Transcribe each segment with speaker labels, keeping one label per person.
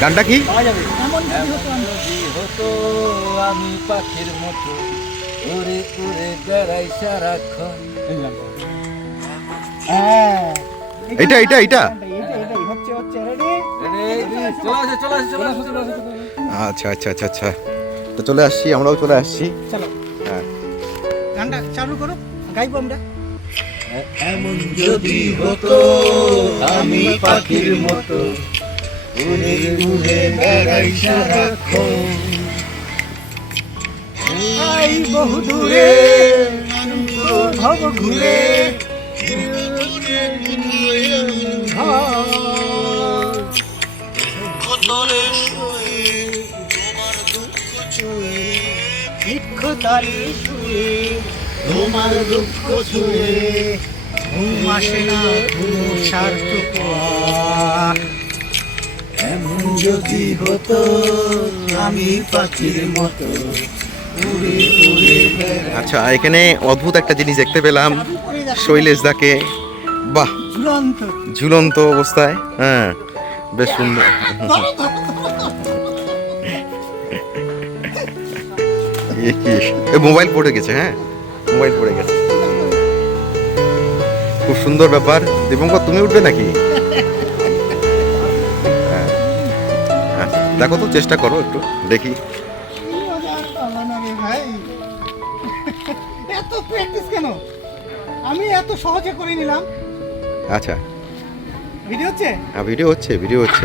Speaker 1: গানটা কি?
Speaker 2: পাওয়া যাবে।
Speaker 3: এমন আমি
Speaker 2: যদি হতো আমি পাখির মতো? উড়ে উড়ে বেড়াই সারাক্ষণ। আসে চলে আসে
Speaker 1: আচ্ছা আচ্ছা আচ্ছা আচ্ছা। তো চলে আসছি আমরাও চলে আসছি।
Speaker 3: চলো।
Speaker 1: হ্যাঁ।
Speaker 3: গানটা চালু করো গাইবো আমরা।
Speaker 2: এমন যদি হতো আমি পাখির মতো উড়ে উড়ে বেড়াই সারাক্ষণ
Speaker 3: বহু দূরে ভব ঘুরে বৃক্ষ তারে শুয়ে তোমার দুঃখ ছুঁয়ে। ঘুম আসে না কোনো সার্থক
Speaker 2: এমন যদি হতো আমি পাখির মতো
Speaker 1: আচ্ছা এখানে অদ্ভুত একটা জিনিস দেখতে পেলাম। শৈলেশ দাকে বাহ
Speaker 3: ঝুলন্ত।
Speaker 1: অবস্থায় হ্যাঁ বেশ সুন্দর। মোবাইল পড়ে গেছে হ্যাঁ মোবাইল পড়ে গেছে। খুব সুন্দর ব্যাপার। দীপঙ্কর তুমি উঠবে নাকি? দেখো তো চেষ্টা করো একটু দেখি।
Speaker 3: এই মজা আর পালা না রে ভাই এত প্র্যাকটিস কেন? আমি এত সহজে করে নিলাম।
Speaker 1: আচ্ছা।
Speaker 3: ভিডিও হচ্ছে?
Speaker 1: হ্যাঁ ভিডিও হচ্ছে ভিডিও হচ্ছে।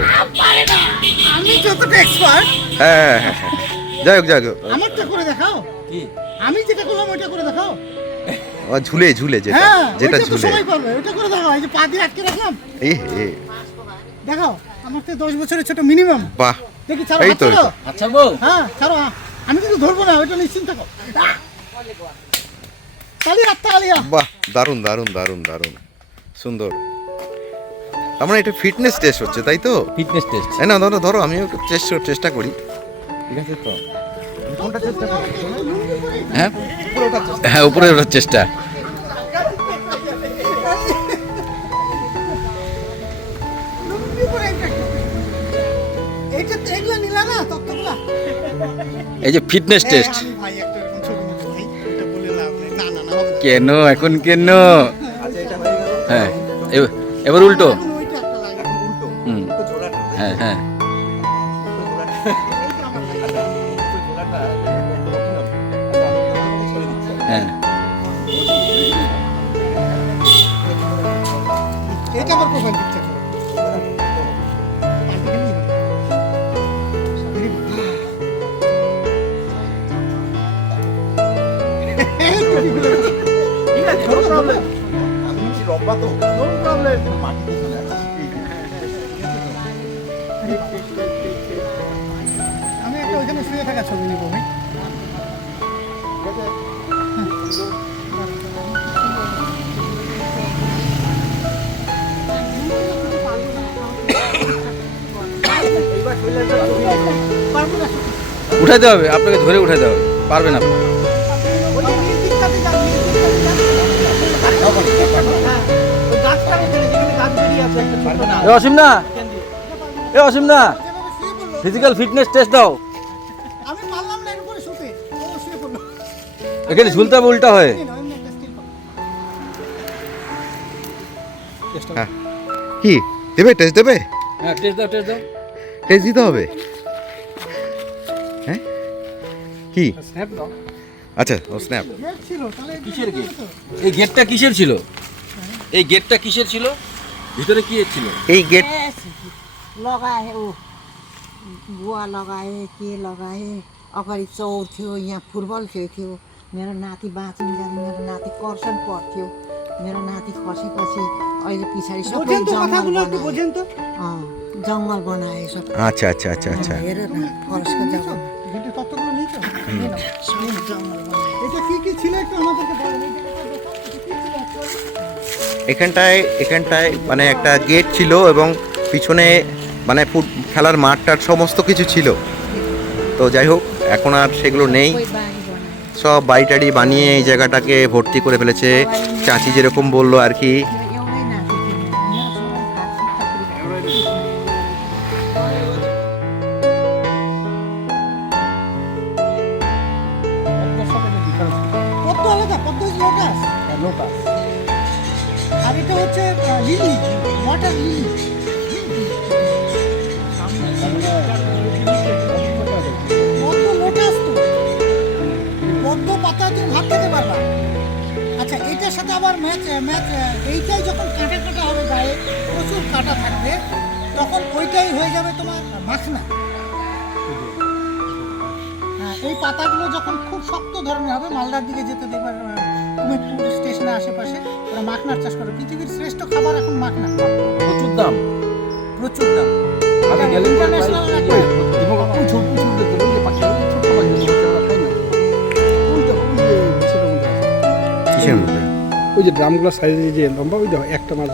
Speaker 3: আমি যতটা এক্সপার্ট
Speaker 1: হ্যাঁ হ্যাঁ হ্যাঁ হ্যাঁ। যাই হোক যাই হোক।
Speaker 3: আমারটা করে দেখাও।
Speaker 2: কি?
Speaker 3: আমি যেটা করলাম ওইটা করে দেখাও।
Speaker 1: ও, ঝুলে ঝুলে যেটা
Speaker 3: হ্যাঁ
Speaker 1: যেটা
Speaker 3: তো
Speaker 1: ঝুলে।
Speaker 3: সবাই পারবে ওইটা করে দেখাও। এই যে পা দিয়ে আটকে রাখলাম।
Speaker 1: এই এ,
Speaker 3: দেখাও আমার থেকে দশ বছরের ছোট মিনিমাম
Speaker 1: বাহ।
Speaker 3: দেখি ছাড়ো
Speaker 1: এই তো।
Speaker 2: আচ্ছা বউ
Speaker 3: হ্যাঁ ছাড়ো আমি কিন্তু ধরবো না ওইটা নিশ্চিন্ত থাকো! তালি রাখতে আলিয়া
Speaker 1: বাহ দারুণ দারুণ দারুণ দারুণ। সুন্দর। তার মানে এটা ফিটনেস টেস্ট হচ্ছে তাই তো?
Speaker 2: ফিটনেস টেস্ট
Speaker 1: এই না ধরো ধরো আমিও চেষ্টা চেষ্টা করি।
Speaker 2: ঠিক আছে তো। হ্যাঁ? হ্যাঁ উপরে ওঠার চেষ্টা।
Speaker 3: না
Speaker 2: যে ফিটনেস টেস্ট কেন? এখন কেন? হ্যাঁ এ- এবার উল্টো। হুম। হ্যাঁ হ্যাঁ। হ্যাঁ।
Speaker 3: এটা আমার প্রোফাইল পিকচার আমি একটা ওইখানে শুয়ে থাকা ছবি নেব ভাই।
Speaker 2: উঠাইতে হবে আপনাকে ধরে উঠাইতে হবে। পারবেন আপনি? অসীম না? এ অসীম না? ফিজিক্যাল ফিটনেস টেস্ট দাও। এখানে ঝুলতে হবে উল্টা হয়ে।
Speaker 1: হ্যাঁ। কি? দেবে? টেস্ট দেবে?
Speaker 2: হ্যাঁ টেস্ট দাও টেস্ট দাও।
Speaker 1: টেস্ট দিতে হবে। হ্যাঁ? কি? আচ্ছা ও স্ন্যাপ
Speaker 3: Gate ছিল, তাহলে
Speaker 2: কিসের
Speaker 3: এটা
Speaker 2: gate?
Speaker 3: তো।
Speaker 2: এই গেটটা কিসের ছিল এই গেটটা কিসের ছিল ভিতরে কি ছিল
Speaker 1: এই গেট
Speaker 4: ऐसे लगाए ऊ गुवा लगाए के लगाए अगाडि चौर थियो यहाँ फुटबल खेल्थ्यो मेरो नाति बाँचिन्जेल मेरो नाति कर्सन पर्थ्यो मेरो नाति खसेपछि अहिले पछाडि सबै
Speaker 3: বোঝেন তো
Speaker 4: जङ्गल
Speaker 3: কথাগুলো একটু
Speaker 4: बनाए
Speaker 3: বোঝেন তো
Speaker 4: अँ, जङ्गल बनाए सब
Speaker 1: আচ্ছা আচ্ছা আচ্ছা আচ্ছা
Speaker 4: हेर न फरेस्टको जग्गा
Speaker 1: এখানটায় এখানটায় মানে একটা গেট ছিল এবং পিছনে মানে ফুট, খেলার মাঠটার সমস্ত কিছু ছিল। তো যাই হোক, এখন আর সেগুলো নেই। সব বাড়ি টাড়ি বানিয়ে এই জায়গাটাকে ভর্তি করে ফেলেছে। চাচি যেরকম বলল আর কি
Speaker 4: লোটাস আর এটা হচ্ছে লিলি
Speaker 3: ওয়াটার লিলি পাতা তুমি ভাত খেতে পারবা। আচ্ছা এটার সাথে আবার ম্যাচ ম্যাচ এইটাই যখন কাঁটা কাঁটা হবে গায়ে, প্রচুর কাঁটা থাকবে, তখন ওইটাই হয়ে যাবে তোমার মাখনা। হ্যাঁ, এই পাতাগুলো যখন খুব শক্ত ধরনের হবে, মালদার দিকে যেতে দেখবে কুমিরপুর স্টেশনের আশেপাশে ওরা মাখনার চাষ করে। পৃথিবীর শ্রেষ্ঠ খাবার এখন মাখনা।
Speaker 2: প্রচুর দাম।
Speaker 3: প্রচুর দাম।
Speaker 2: আগে গেলে
Speaker 3: ইন্টারন্যাশনাল একটা
Speaker 5: এবং প্রচুর প্রচুর দেখতে পাবেন পাখি ছোট্ট পাখি ছোট বাচ্চারা খায় না। ওই যে সেটার মধ্যে আছে।
Speaker 1: কিসের মধ্যে?
Speaker 5: ওই যে ড্রামগুলো সাইজে যে লম্বা ওই দেখো একটা মাছ